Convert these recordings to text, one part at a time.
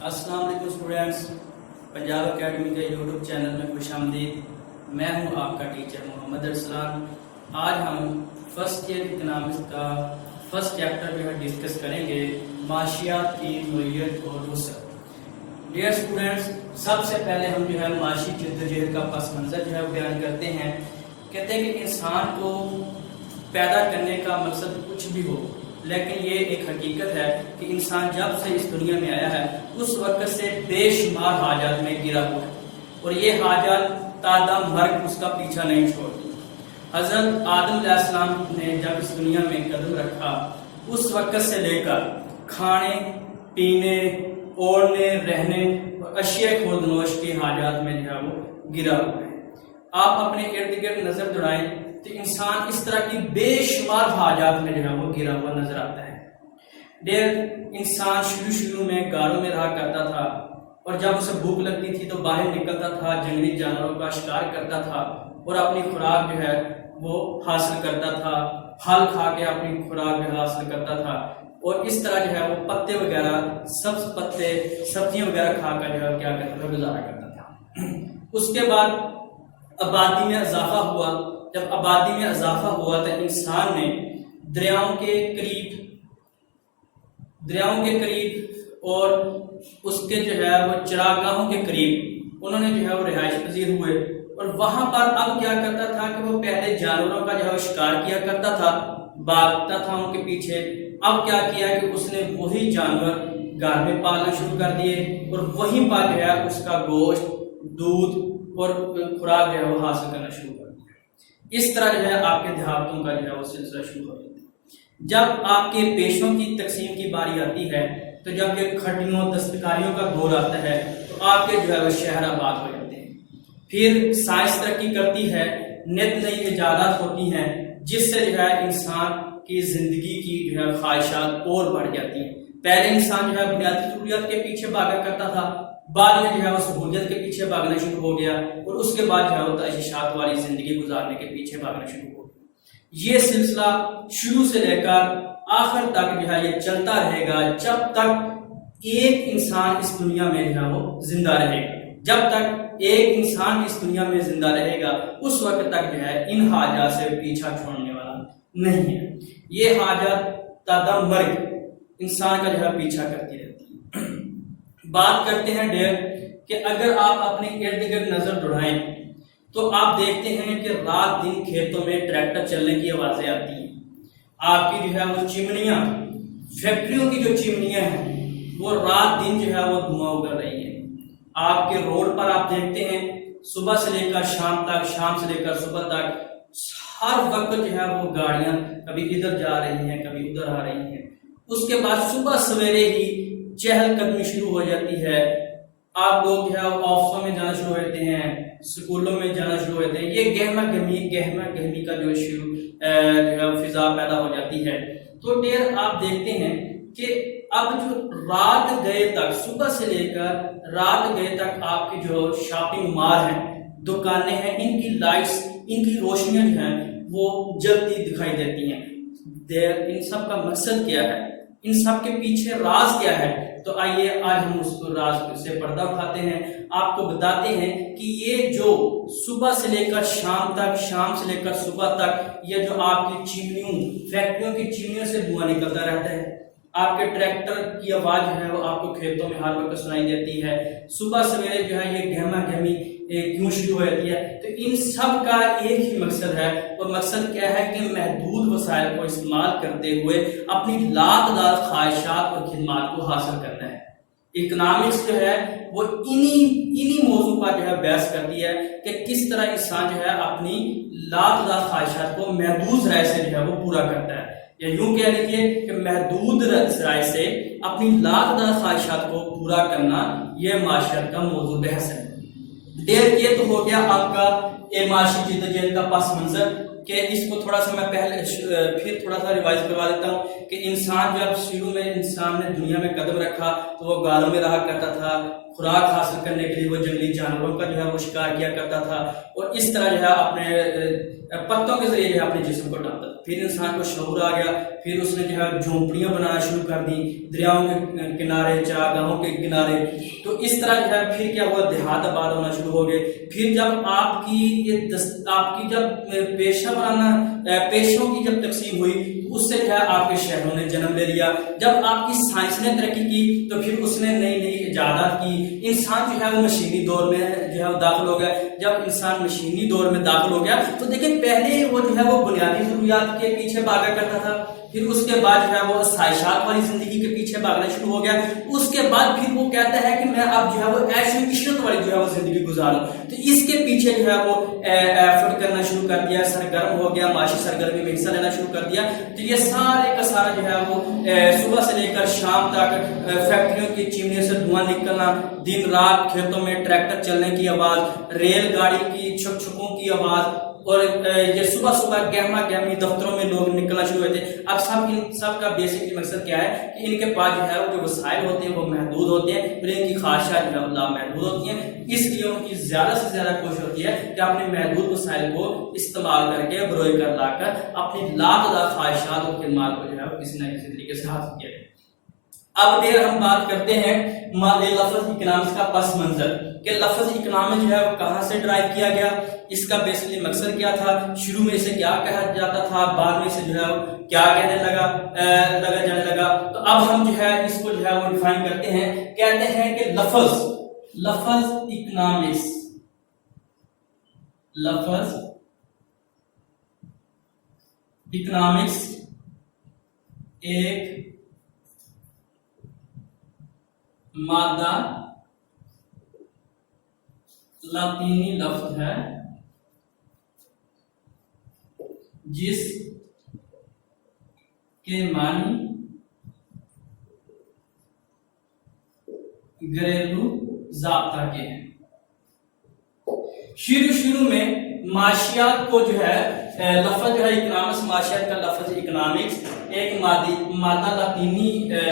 अस्सलाम वालेकुम students, Punjab academy के यूट्यूब चैनल में खुश आमदीद। मैं हूं आपका टीचर मोहम्मद अरसलान। आज हम फर्स्ट ईयर इकनॉमिक्स का फर्स्ट चैप्टर जो है डिस्कस करेंगे, माशियात की नोयत और वसअत। डियर स्टूडेंट्स, सबसे पहले हम जो है माशी जद्दोजहद का पस मंज़र जो है बयान करते हैं। कहते हैं कि इंसान को पैदा करने का मकसद कुछ भी हो, लेकिन ये एक हकीकत है कि इंसान जब से इस दुनिया में आया है उस वक्त से बेशुमार हाजात में गिरा हुआ है, और ये हाजात तादा मर्ग उसका पीछा नहीं छोड़ती। हजरत आदम अलैहिस्सलाम ने जब इस दुनिया में कदम रखा, उस वक्त से लेकर खाने पीने, ओढ़ने, रहने और अशिया खुर्दनोश की हाजात में जो है वो गिरा हुआ है। आप अपने इर्द गिर्द नजर दौड़ाएं तो इंसान इस तरह की बेशुमार हाजात में जो है वो गिरा हुआ नजर आता है। इंसान शुरू में गारों में रहा करता था, और जब उसे भूख लगती थी तो बाहर निकलता था, जंगली जानवरों का शिकार करता था और अपनी खुराक जो है वो हासिल करता था। फल खा के अपनी खुराक जो हासिल करता था, और इस तरह जो है वो पत्ते वगैरह, सब्ज पत्ते, सब्जियां वगैरह खाकर जो है क्या करता था, गुजारा करता था। उसके बाद आबादी में इजाफा हुआ। जब आबादी में इजाफा हुआ तो इंसान ने दरियाओं के करीब और उसके जो है वो चरागाहों के करीब उन्होंने जो है वो रिहाइश पजीर हुए, और वहां पर अब क्या करता था कि वो पहले जानवरों का जो है वो शिकार किया करता था, भागता था उनके पीछे। अब क्या किया कि उसने वही जानवर घर में पालना शुरू कर दिए, और वहीं पर जो है उसका गोश्त, दूध और खुराक जो है वो हासिल करना शुरू कर दिया। इस तरह जो है आपके देहातों का जो है वो सिलसिला शुरू हो जाता है। जब आपके पेशों की तकसीम की बारी आती है, तो जब ये खटियों दस्तकारियों का दौर आता है, तो आपके जो है वो शहर आबाद हो जाते हैं। फिर साइंस तरक्की करती है, नित नई इजादात होती हैं, जिससे जो है इंसान की जिंदगी की जो है ख्वाहिशात और बढ़ जाती हैं। पहले इंसान जो है बुनियादी जरूरियात के पीछे भागा करता था, बाद में जो है वो सहूलियत के पीछे भागना शुरू हो गया, और उसके बाद जो है वो तअशीशात वाली जिंदगी गुजारने के पीछे भागना शुरू हो गया। ये सिलसिला शुरू से लेकर आखिर तक जो है ये चलता रहेगा, जब तक एक इंसान इस दुनिया में जो है वो जिंदा रहेगा। जब तक एक इंसान इस दुनिया में जिंदा रहेगा, उस वक्त तक जो है इन हाजात से पीछा छोड़ने वाला नहीं है। ये हाजात तादा मर्ग इंसान का जो है पीछा करती रहती है। बात करते हैं डेर कि अगर आप अपने इर्द गिर्द नजर दौड़ाएं तो आप देखते हैं कि रात दिन खेतों में ट्रैक्टर चलने की आवाजें आती हैं। आपकी जो है वो चिमनियां, फैक्ट्रियों की जो चिमनियां हैं, वो रात दिन जो है वो धुआं उगल रही है। आपके रोड पर आप देखते हैं सुबह से लेकर शाम तक, शाम से लेकर सुबह तक हर वक्त जो है वो गाड़ियां कभी इधर जा रही हैं, कभी उधर आ रही हैं। उसके बाद सुबह सवेरे ही चहलकदमी शुरू हो जाती है। आप लोग जो है ऑफिसों में जाना शुरू हो जाते हैं, स्कूलों में जाना शुरू हो जाते हैं। ये गहमा गहमी का जो है फिजा पैदा हो जाती है। तो डेर आप देखते हैं कि अब जो रात गए तक, सुबह से लेकर रात गए तक आपकी जो शॉपिंग मॉल है, दुकानें हैं, इनकी लाइट्स, इनकी रोशनियां जो हैं वो जलती दिखाई देती हैं। इन सब का मकसद क्या है, इन सब के पीछे राज क्या है? तो आइए आज हम उस राज से पर्दा उठाते हैं, आपको बताते हैं कि ये जो सुबह से लेकर शाम तक, शाम से लेकर सुबह तक, ये जो आपकी चिमनियों, फैक्ट्रियों की चिमनियों से धुआं निकलता रहता है। आपके ट्रैक्टर की आवाज जो है वो आपको खेतों में हर वक्त सुनाई देती है। सुबह सवेरे जो है ये गहमा गहमी क्यों शुरू हो जाती है? तो इन सब का एक ही मकसद है, और मकसद क्या है कि महदूद वसाइल को इस्तेमाल करते हुए अपनी लातदार ख्वाहिशात और खिदमात को हासिल करना है। इकोनॉमिक्स जो है वो इन्हीं मौजू पर जो है बहस करती है कि किस तरह इंसान जो है अपनी लातदार ख्वाहिशात को महदूद राय से जो है वो पूरा करता है, या यूं कह लीजिए कि महदूद राय से अपनी लातदार ख्वाहिशात को पूरा करना, यह माशरत का मौजू बहस है। ये तो हो गया आपका माशी जद्दोजहद का पस मंजर, कि इसको थोड़ा सा मैं पहले फिर थोड़ा सा रिवाइज करवा लेता हूँ कि इंसान जब शुरू में इंसान ने दुनिया में कदम रखा तो वो गारों में रहा करता था, खुराक हासिल करने के लिए वो जंगली जानवरों का जो है वो शिकार किया करता था, और इस तरह जो है अपने पत्तों के जरिए जो है अपने जिस्म को ढांपता था। फिर इंसान को शऊर आ गया, फिर उसने जो है झोंपड़ियां बनाना शुरू कर दी, दरियाओं के किनारे, चरागाहों के किनारे। तो इस तरह जो है फिर क्या हुआ, देहात आबाद होना शुरू हो गए। फिर जब आपकी जब पेशा बनाना, पेशों की जब तकसीम हुई, उससे जो है आपके शहरों ने जन्म ले लिया। जब आपकी साइंस ने तरक्की की तो फिर उसने नई नई इजादात की। इंसान जो है वो मशीनी दौर में जो है दाखिल हो गया। जब इंसान मशीनी दौर में दाखिल हो गया तो देखिए पहले वो जो है वो बुनियादी जरूरियात के पीछे भागा करता था, फिर उसके बाद जो है वो साइशात वाली जिंदगी के पीछे भागना शुरू हो गया। उसके बाद फिर वो कहता है कि मैं अब जो है वो ऐश इशरत वाली जो है वो जिंदगी गुजारूं। तो इसके पीछे जो है वो एफर्ट करना शुरू कर दिया, सरगर्म हो गया, माशी सरगर्मी में हिस्सा लेना शुरू कर दिया। तो ये सारे का सारा जो है वो सुबह से लेकर शाम तक फैक्ट्रियों की चिमनियों से धुआं निकलना, दिन रात खेतों में ट्रैक्टर चलने की आवाज, रेलगाड़ी की छुक छुकों की आवाज, और ये सुबह सुबह गहमा गहमी दफ्तरों में लोग निकलना शुरू हुए थे। अब इन सब का बेसिकली मकसद क्या है कि इनके पास जो है वो जो वसाइल होते हैं वो महदूद होते हैं, और इनकी ख्वाहिशात जो है लामहदूद होती हैं। इसलिए उनकी ज्यादा से ज्यादा कोशिश होती है कि अपने महदूद वसाइल को इस्तेमाल करके बरोए कर लाकर अपनी लाखदा ख्वाहिशात और खिदमात को जो है किसी न किसी तरीके से हासिल किया जाए। अब फिर हम बात करते हैं लफ्ज़ इकनॉमिक्स का पस मंजर, कि लफ्ज़ इकनॉमिक्स जो है वो कहाँ से ड्राइव किया गया, इसका बेसिकली मकसद क्या था, शुरू में इसे क्या कहा जाता था, बाद में इसे जो है क्या कहने लगा जाने लगा। तो अब हम जो है इसको जो है वो डिफाइन करते हैं, कहते हैं कि लफ्ज़ इकनॉमिक्स, लफ्ज़ इकनॉमिक्स एक मादा लातीनी लफ्ज है जिस के मानी घरेलू ज़ाब्ता के हैं। शुरू में माशियात को जो है लफ्ज जो है इकनॉमिक्स, माशियात का लफ्ज इकनॉमिक्स एक मादा लातीनी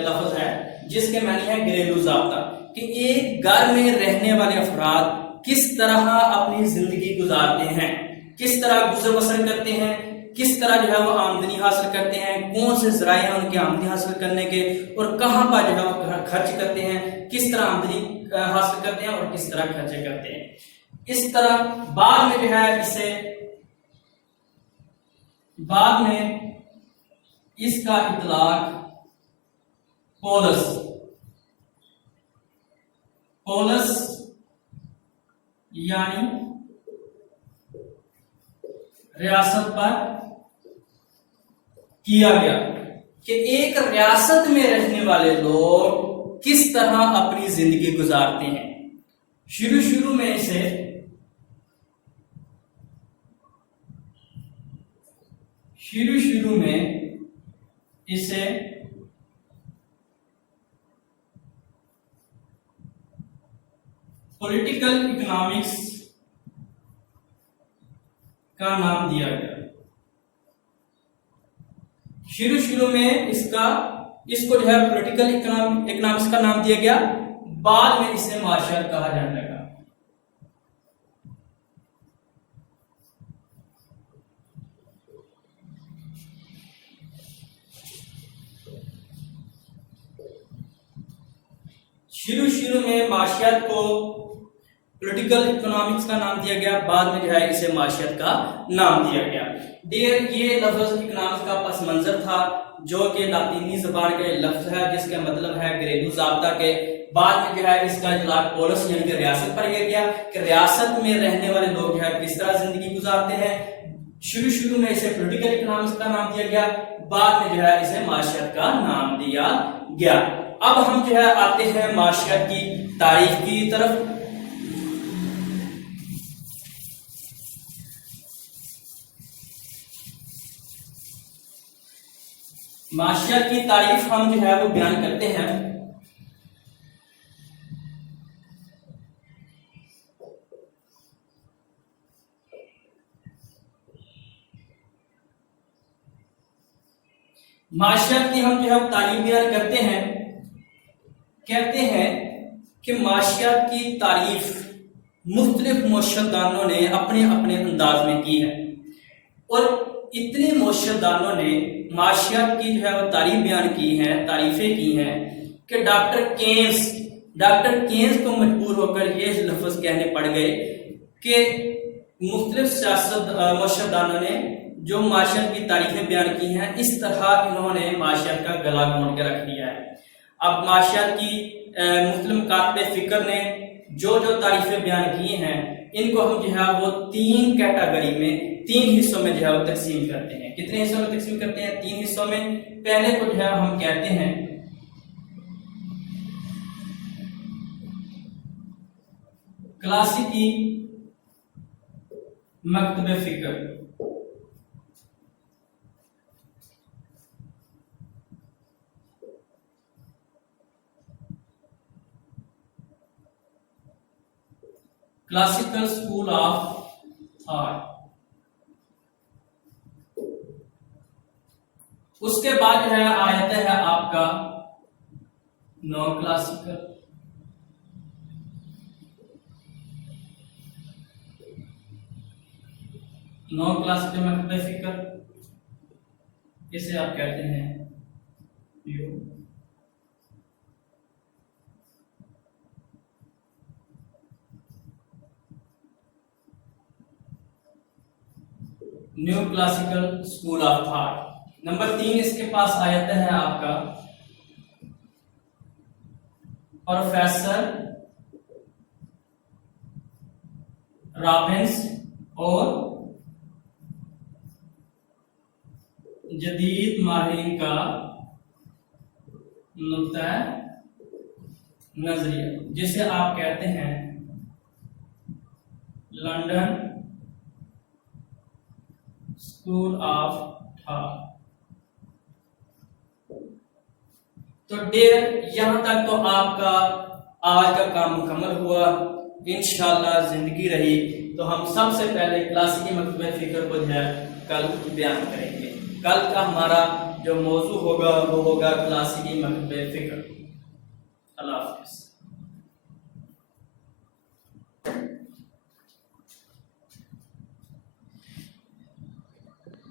लफ्ज है जिसके मानी है घरेलू ज़ाब्ता, कि एक घर में रहने वाले अफराद किस तरह अपनी जिंदगी गुजारते हैं, किस तरह गुजर बसर करते हैं, किस तरह जो है वो आमदनी हासिल करते हैं, कौन से ज़राए हैं उनकी आमदनी हासिल करने के, और कहाँ पर जो है वो खर्च करते हैं, किस तरह आमदनी हासिल करते हैं और किस तरह खर्चे करते हैं। इस तरह बाद में जो है बाद में इसका इतलाक पोलस यानी रियासत पर किया गया, कि एक रियासत में रहने वाले लोग किस तरह अपनी जिंदगी गुजारते हैं। शुरू में इसे पॉलिटिकल इकोनॉमिक्स का नाम दिया गया। शुरू में इसको जो है पॉलिटिकल इकोनॉमिक्स का नाम दिया गया, बाद में इसे माशियात कहा जाने लगा। शुरू में माशियात को पॉलिटिकल इकोनॉमिक्स का नाम दिया गया, बाद में जो है इसे माशियात का नाम दिया गया। डियर, ये लफ्ज इकोनॉमिक्स का पस मंजर था, जो कि लातीनी ज़बान का लफ्ज है जिसका मतलब है घरेलू ज़ाब्ता के। बाद में जो है इसका इतलाक पोलिस यानी कि रियासत पर किया गया, कि रियासत में रहने वाले लोग जो है किस तरह जिंदगी गुजारते हैं। शुरू में इसे पॉलिटिकल इकोनॉमिक्स का नाम दिया गया, बाद में जो है इसे माशियात का नाम दिया गया। अब हम जो है आते हैं माशियात की तारीफ की तरफ। माशियात की तारीफ हम जो है वो बयान करते हैं। माशियात की हम जो है तारीफ बयान करते हैं, कहते हैं कि माशियात की तारीफ मुख्तलिफ मुअश्शरदानों ने अपने अपने अंदाज में की है। اور اتنے معاشرتدانوں نے معاشیات کی جو ہے وہ تعریف بیان کی ہے، تعریفیں کی ہیں کہ ڈاکٹر کینز کو مجبور ہو کر یہ لفظ کہنے پڑ گئے کہ مختلف معاشرتدانوں نے جو معاشیات کی تعریفیں بیان کی ہیں، اس طرح انہوں نے معاشیات کا گلا گھونٹ کے رکھ دیا ہے۔ اب معاشیات کی مختلف کاتب فکر نے جو تعریفیں بیان کی ہیں، ان کو ہم جو ہے وہ 3 کیٹیگری میں، 3 حصوں میں جو ہے وہ تقسیم کرتے ہیں۔ کتنے حصوں میں تقسیم کرتے ہیں؟ 3 حصوں میں۔ پہلے کو جو ہے ہم کہتے ہیں کلاسیکی مکتب فکر، کلاسیکل اسکول آف تھاٹ۔ اس کے بعد جو ہے آیت ہے آپ کا نو کلاسیکل، مکتب فکر، اسے آپ کہتے ہیں new classical school of thought. Number 3 اس کے پاس آیت ہے آپ کا پروفیسر رابنس اور جدید ماہرین کا نقطہ نظریہ، جسے آپ کہتے ہیں لنڈن اسکول آف تھاٹ۔ تو ڈیئر، یہاں تک تو آپ کا آج کا کام مکمل ہوا۔ انشاءاللہ زندگی رہی تو ہم سب سے پہلے کلاسیکی مکتب فکر کو جو ہے کل بیان کریں گے۔ کل کا ہمارا جو موضوع ہوگا وہ ہوگا کلاسیکی مکتب فکر۔